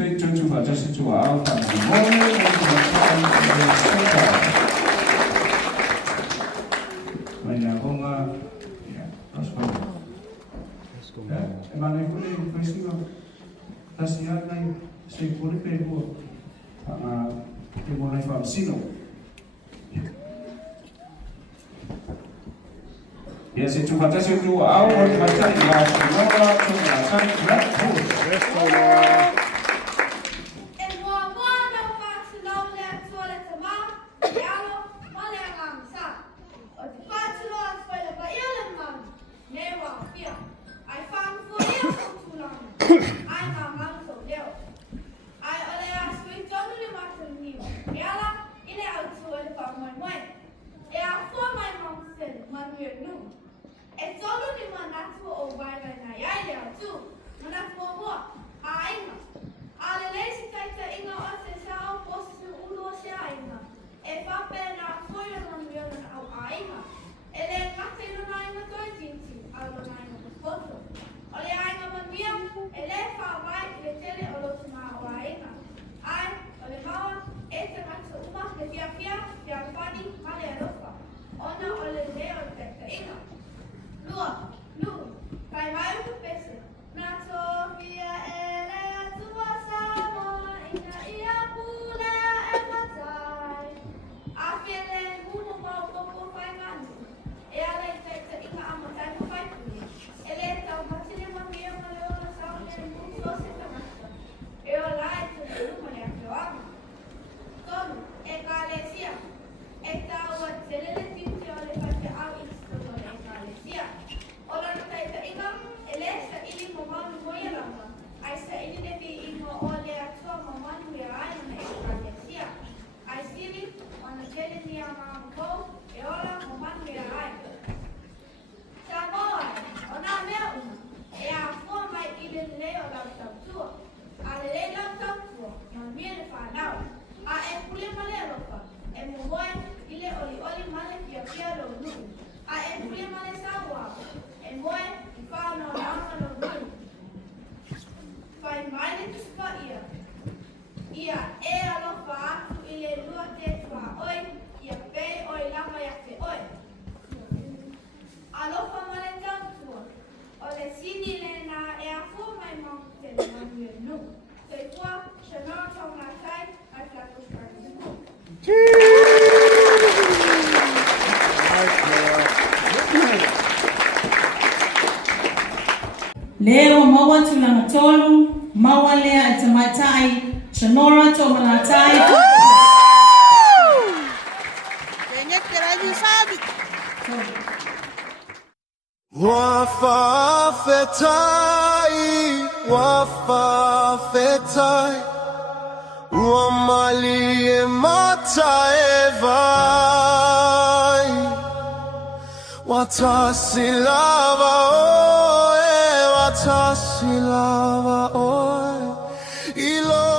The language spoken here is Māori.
对主主法就是主啊，反正我们banyak bunga, ya, terus banyak. Emang itu peristiwa kasihan nih, sekali pebu, karena dimulai from sino. Ya, si cuma saya tu awal macam ya, Shannora Toomalatai Fagasa. Leo maua tulanga tolu, maua lea atamatai, Shannora Toomalatai. Wafafetai, wamalie mataevai, watasilava oe, watasilava oe, ilo